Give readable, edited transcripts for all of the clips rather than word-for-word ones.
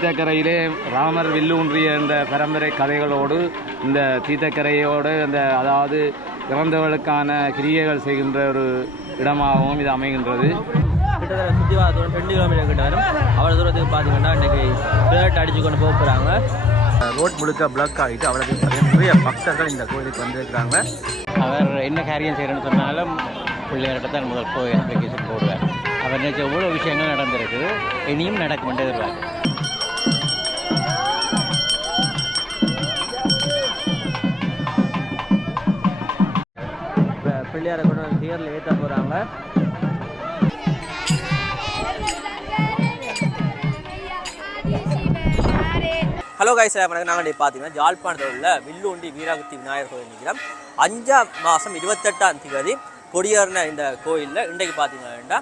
தீர்த்தக்கரையிலே ராமர் வில்லூன்றிய என்ற பரம்பரை கதைகளோடு இந்த தீர்த்தக்கரையோடு அந்த அதாவது இறந்தவர்களுக்கான கிரியைகள் செய்கின்ற ஒரு இடமாகவும் இது அமைகின்றது. கிட்டத்தட்ட சுற்றி தூரம் 2 கிலோமீட்டர் கிட்ட வரும். அவ்வளோ தூரத்துக்கு பார்த்தீங்கன்னா இன்றைக்கி பிளேட் அடித்து கொண்டு போக போகிறாங்க. ரோட் முழுக்க பிளாக் ஆகிட்டு அவ்வளோக்கு நிறைய பக்தர்கள் இந்த கோயிலுக்கு வந்திருக்கிறாங்க. அவர் என்ன காரியம் செய்யணும்னு சொன்னாலும் பிள்ளையார்கிட்ட தான் முதல் போய் அப்ளிகேஷன் போடுவார். அவர் நினைச்ச எவ்வளோ விஷயங்கள் நடந்திருக்குது, இனியும் நடக்கும் என்று எதிர்பார்க்கு. பிள்ளையாரை கொண்டு வந்து தேரில் ஏற்ற போகிறாங்க. ஹலோ கைஸ், நாங்கள் பார்த்தீங்கன்னா யாழ்ப்பாணத்தில் உள்ள வில்லூண்டி வீராகுத்தி விநாயகர் கோயில் நிற்கிறோம். 5ஆம் மாதம் 28ஆம் தேதி கொடியேறின இந்த கோயிலில் இன்றைக்கு பார்த்தீங்கன்னா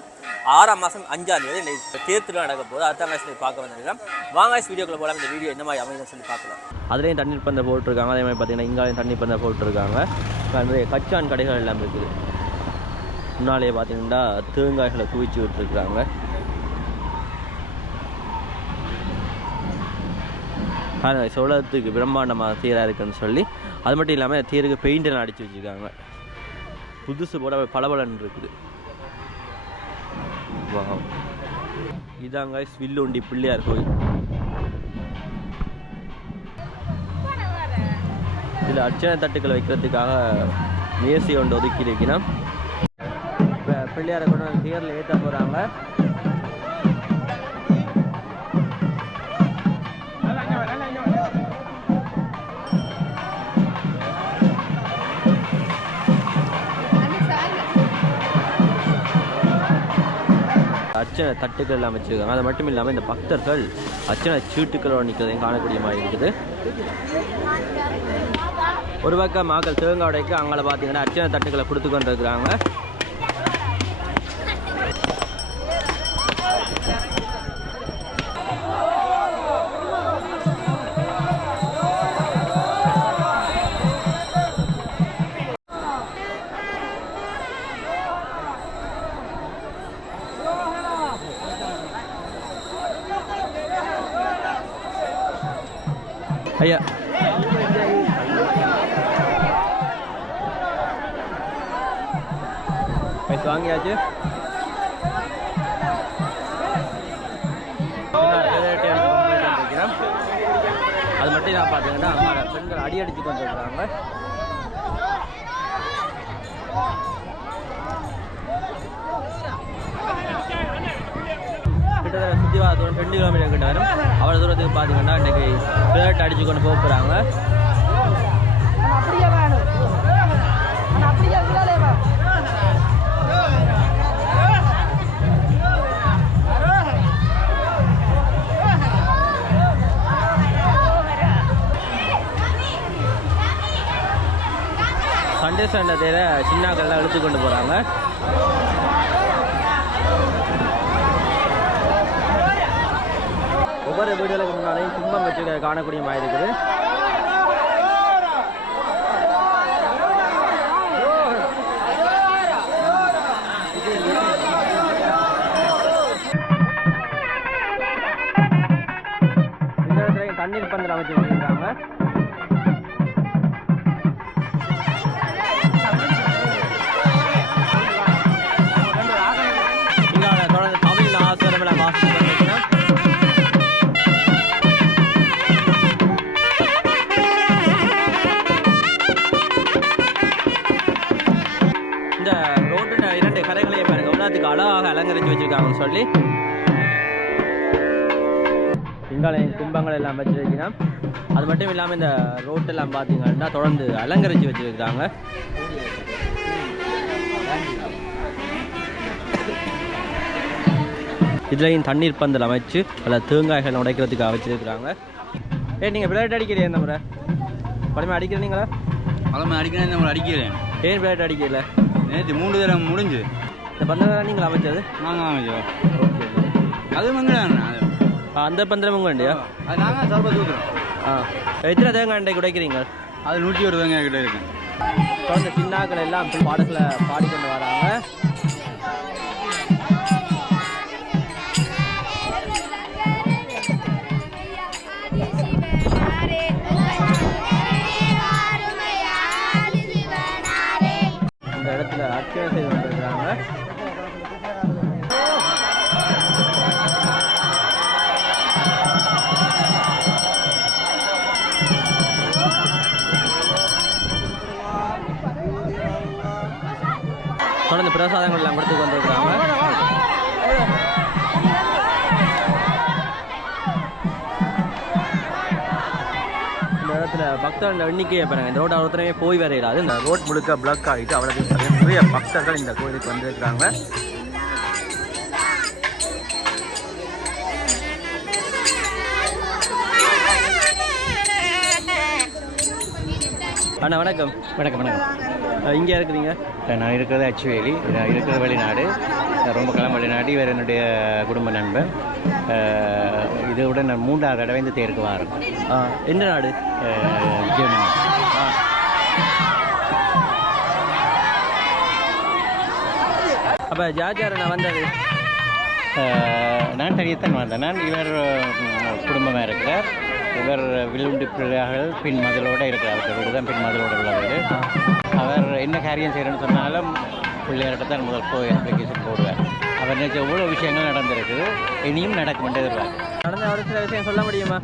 6ஆம் மாதம் 5ஆம் தேதி இன்றைக்கு தேர்தல் நடக்க போகுது. அதுதான் சொல்லி பார்க்க வந்திருக்கிறோம். வாங்க வீடியோக்குள்ள போகலாம். இந்த வீடியோ என்ன மாதிரி அமைதுன்னு சொல்லி பார்க்கலாம். அதுலேயும் தண்ணீர் பந்தை போட்டிருக்காங்க. அதே மாதிரி பார்த்தீங்கன்னா இங்காலையும் தண்ணீர் பந்தை போட்டிருக்காங்க. நிறைய கச்சான் கடைகள் எல்லாம் இருக்குது. முன்னாலேயே பார்த்தீங்கன்னா தேங்காய்களை குவிச்சு விட்டுருக்குறாங்க. சோளத்துக்கு பிரம்மாண்டமாக தேராக இருக்குன்னு சொல்லி, அது மட்டும் இல்லாமல் தேருக்கு பெயிண்டெல்லாம் அடித்து வச்சுருக்காங்க. புதுசு போட பளபளன்னு இருக்குது. இதாங்க வில்லுண்டி பிள்ளையார் கோயில். இதில் அர்ச்சனை தட்டுக்கள் வைக்கிறதுக்காக மேசி ஒன்று ஒதுக்கி இருக்கணும். இப்போ பிள்ளையாரை கொண்டு வந்து தேரில் ஏற்ற போகிறாங்க. அர்ச்சனை தட்டுக்கள் எல்லாம் வச்சுருக்காங்க. அது மட்டும் இல்லாமல் இந்த பக்தர்கள் அர்ச்சனை சீட்டுக்களோடு நிற்கிறதையும் காணக்கூடிய மாதிரி இருக்குது. ஒரு பக்கம் மக்கள் தேங்காய் உடைக்கு அங்கே பார்த்தீங்கன்னா அர்ச்சனை தட்டுக்களை கொடுத்து கொண்டு இருக்கிறாங்க. ஐயா பைசா வாங்கியாச்சு. அது மட்டும் நான் பார்த்தீங்கன்னா பெண்கள் அடி அடிச்சு கொண்டு இருக்கிறாங்க. கிட்டத்தட்ட சுற்றி தூரம் 2 கிலோமீட்டர் கிட்ட வரும். அவ்வளோ தூரத்துக்கு பார்த்தீங்கன்னா இன்றைக்கி பிளேட் அடித்து கொண்டு போக போகிறாங்க. சண்டே சண்டை தேர சின்னாக்கள்லாம் இழுத்து கொண்டு போகிறாங்க. ஒவ்வொரு வீடுகளுக்கு முன்னாலேயும் கும்பம் வச்சு காணக்கூடிய மாதிரி இருக்குது. இந்த இடத்துல தண்ணீர் பந்தல் அமைச்சு வச்சுருக்காங்க. தொடர்ந்து தமிழ் ஆசிரியர்களை வாசித்து அழகாக அலங்கரித்து வச்சுருக்காங்கன்னு சொல்லி இங்கால கும்பங்கள் எல்லாம் வச்சுருக்கீங்கன்னா. அது மட்டும் இல்லாமல் இந்த ரோட்டெல்லாம் பார்த்தீங்கன்னா தொடர்ந்து அலங்கரித்து வச்சுருக்காங்க. இதுலையும் தண்ணீர் பந்தல் அமைச்சு அதில் தேங்காய்கள் உடைக்கிறதுக்காக வச்சுருக்குறாங்க. நீங்கள் பிளேட் அடிக்கிறீங்க இந்த முறை பழமை அடிக்கிறீங்களா? பழமை அடிக்கிறேன், இந்த முறை அடிக்கிறேன். ஏன் பிளேட் அடிக்கல? நேற்று 3 தடவை முடிஞ்சு. இந்த பந்தல் நீங்கள் அமைச்சது? நாங்கள் அமைச்சோம். அது மங்களாண்ணா. அந்த பந்தரம் உங்க வேண்டியா? அது நாங்கள் சார்பாக தூக்குறோம். எத்தனை தேங்காய் அண்டை உடைக்கிறீங்க? அது 101 தேங்காய் கிட்ட இருக்கு. தொடர்ந்து சின்னாக்கள் எல்லாம் பாடத்தில் பாடிக்கொண்டு வராங்க. தொடர்ந்து பிரசாதங்கள் எல்லாம் கொடுத்து கொண்டிருக்கிறாங்க. இந்த இடத்துல பக்தர்கள் எண்ணிக்கையை பாருங்க. இந்த ரோடு ஒருத்தரவே போய் வரையிடாது. இந்த ரோட் முழுக்க பிளாக் ஆகிட்டு அவ்வளோ நிறைய பக்தர்கள் இந்த கோயிலுக்கு வந்திருக்கிறாங்க. அண்ணா வணக்கம். வணக்கம் வணக்கம். இங்கே இருக்கிறீங்க? நான் இருக்கிறது அச்சுவேலி, நான் இருக்கிறது வெளிநாடு, ரொம்ப காலம் வெளிநாடு. இவர் என்னுடைய குடும்ப நண்பன். இதோட நான் 3வது தடவை இந்த தேருக்கு வரேன். எந்த நாடு? ஜெர்மனி. அப்போ ஜாஜார் நான் வந்தது நான் தனியத்தான் வந்தேன். நான் இவர் குடும்பமாக இருக்கிறார். இவர் வில்லுண்டி பிள்ளைகள் பின் மதிலோடு இருக்கிறார். வீடு தான் பின் மதிலோடு உள்ளவர். அவர் என்ன காரியம் செய்கிறேன்னு சொன்னாலும் பிள்ளைகள்கிட்ட தான் முதல் போய் அப்ளிகேஷன் போடுவார். அவர் நினைச்ச எவ்வளோ விஷயங்கள் நடந்திருக்குது, இனியும் நடக்கும் எதிர்பார்க்க. நடந்த ஒரு சில விஷயம் சொல்ல முடியுமா?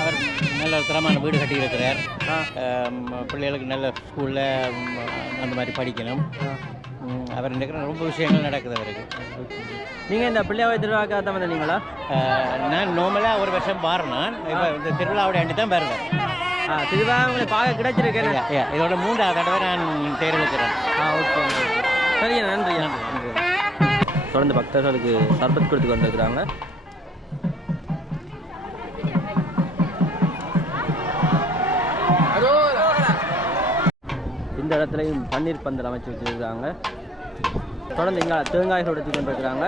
அவர் நல்ல தரமான வீடு கட்டியிருக்கிறார். பிள்ளைகளுக்கு நல்ல ஸ்கூலில் அந்த மாதிரி படிக்கணும். அவர் நினைக்கிற ரொம்ப விஷயங்கள் நடக்குது அவருக்கு. நீங்கள் இந்த பிள்ளையாவை திருவிழாக்காக தான் வந்தீங்களா? நான் நார்மலாக ஒரு வருஷம் பாருநான். இப்போ இந்த திருவிழாவோட அண்டி தான் பாருவேன். திருவிழா உங்களுக்கு பார்க்க கிடைச்சிருக்கேன். இதோட 3வது தடவை நான் தேர் வைக்கிறேன். ஓகே சரிங்க, நன்றி. தொடர்ந்து பக்தர்களுக்கு சர்பத் கொடுத்து கொண்டிருக்கிறாங்க. இந்த இடத்துலையும் பன்னீர் பந்தல் அமைச்சு வச்சுருக்காங்க. தொடர்ந்து இங்கே தேங்காய்கள் எடுத்து கொண்டிருக்கிறாங்க.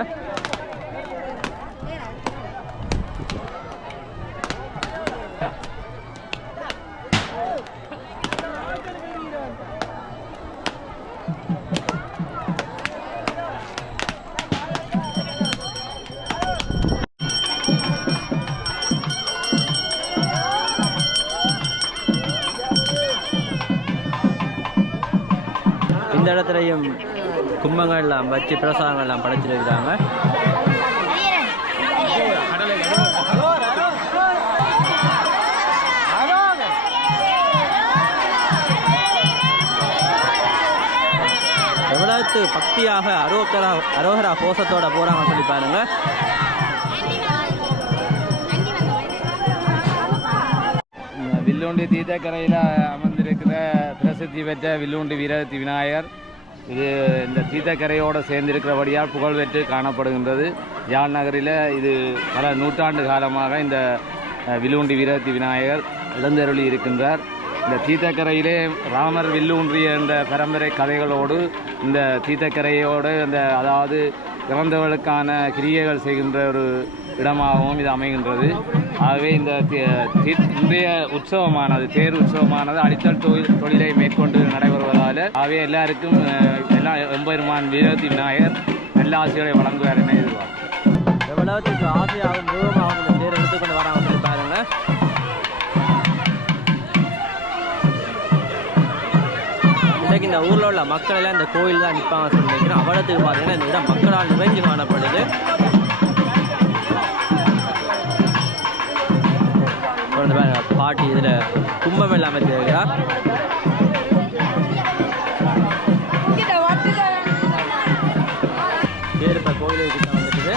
இந்த இடத்துலையும் கும்பங்கள்லாம் வச்சு பிரசாதங்கள்லாம் படைச்சிருக்கிறாங்க. எவ்வளவு பக்தியாக அரோகரா கோஷத்தோட போறாங்கன்னு சொல்லி பாருங்க. வில்லுண்டி தீர்த்தக்கரையில் அமர்ந்திருக்கிற பிரசித்தி பெற்ற வில்லுண்டி வீராகத்தி விநாயகர் இது இந்த தீர்த்தக்கரையோடு சேர்ந்திருக்கிறபடியால் புகழ் பெற்று காணப்படுகின்றது. யாழ் நகரில் இது பல நூற்றாண்டு காலமாக இந்த வில்லுண்டி வீராகத்தி விநாயகர் இழந்தருளி இருக்கின்றார். இந்த தீர்த்தக்கரையிலே ராமர் வில்லூன்றிய இந்த பரம்பரை கதைகளோடு இந்த தீர்த்தக்கரையோடு அதாவது இறந்தவர்களுக்கான கிரியைகள் செய்கின்ற ஒரு இடமாகவும் இது அமைகின்றது. ஆகவே இந்த இன்றைய உற்சவமானது தேர் உற்சவமானது அடித்தல் தொழிலை மேற்கொண்டு நடைபெறுவதால் ஆகவே எல்லாருக்கும் எல்லாம் எம்பெருமான் வீராகத்தி விநாயகர் நல்ல ஆசைகளை வழங்குவார் என எதிர்பார்க்கிறேன். எவ்வளவுக்கு ஆசையாகவும் மிருகமாகவும் இந்த தேர் எடுத்துக்கொண்டு வராங்க பாருங்க. இன்றைக்கு இந்த ஊரில் உள்ள மக்கள் எல்லாம் இந்த கோயில் தான் நிற்பாங்க சொல்லி நினைக்கிறேன். அவ்வளோத்துக்கு பார்த்தீங்கன்னா இந்த இடம் மக்களால் நிறைஞ்சு காணப்படுது. பாட்டி இதில் கும்பம் எல்லாம் இருக்கிறா. பேர் இப்போ கோயிலுக்கு கிட்ட வந்துட்டுது.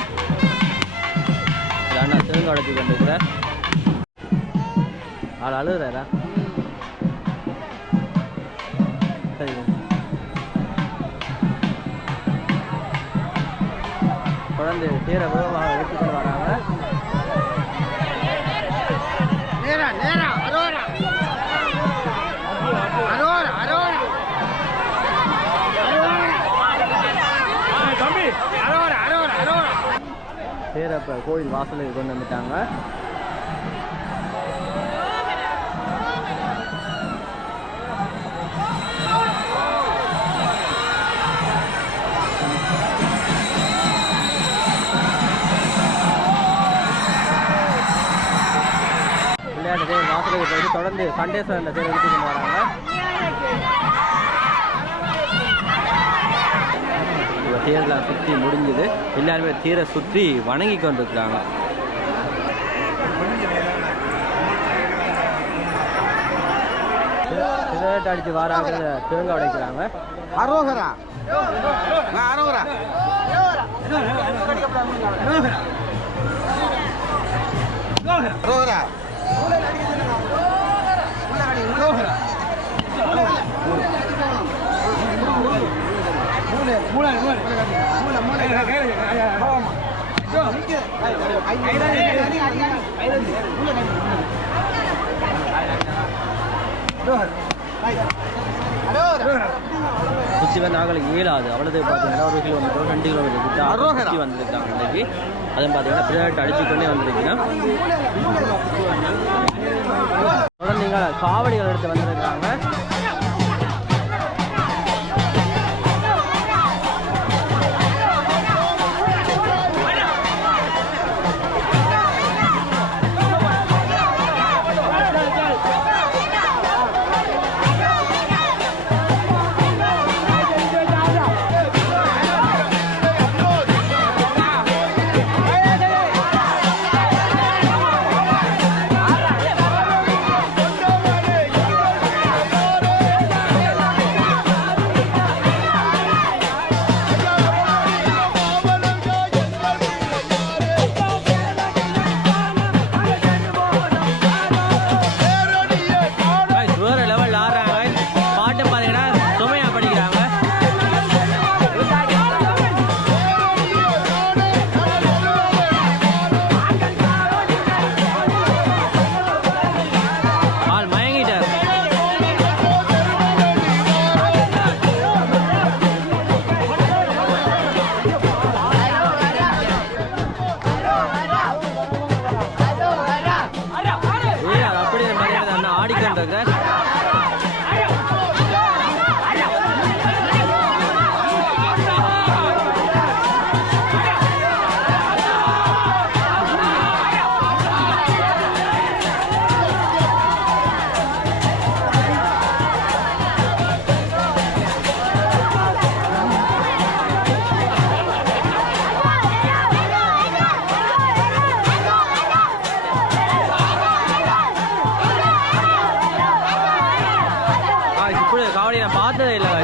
அண்ணா தேங்காய் உடைச்சி கொண்டிருக்கிறார். ஆள் அழுகுறாரா? சரி, குழந்தை தேரை வேகமாக எடுத்துக்கொண்டு வராங்க. தேரை இப்போ கோயில் வாசலுக்கு கொண்டு வந்துட்டாங்க. விளையாட்டு தேர் வாசலுக்கு போயிட்டு தொடர்ந்து சண்டேஸ்வரன் தேர் எடுத்து கொண்டு வராங்க. தேரெல்லாம் சுற்றி முடிஞ்சுது. எல்லாருமே தேரை சுற்றி வணங்கி கொண்டிருக்கிறாங்க. பிளேட் அடித்து வாராங்க தேங்காய் உடைக்கிறாங்க. அரோகரா அரோகரா அரோகரா சுற்றி வந்து நாங்களுக்கு இயலாது அவ்வளோது பார்த்தீங்கன்னா 1 கிலோமீட்டர் 2 கிலோமீட்டர் சுற்றி வந்துருக்காங்க இன்றைக்கு. அதுவும் பார்த்தீங்கன்னா பிளேட் அடிச்சுக்கொண்டே வந்துருக்கீங்கன்னா குழந்தைங்க காவடிகள் எடுத்து வந்துருக்காங்க. காவடி நான் பார்த்ததே இல்லை.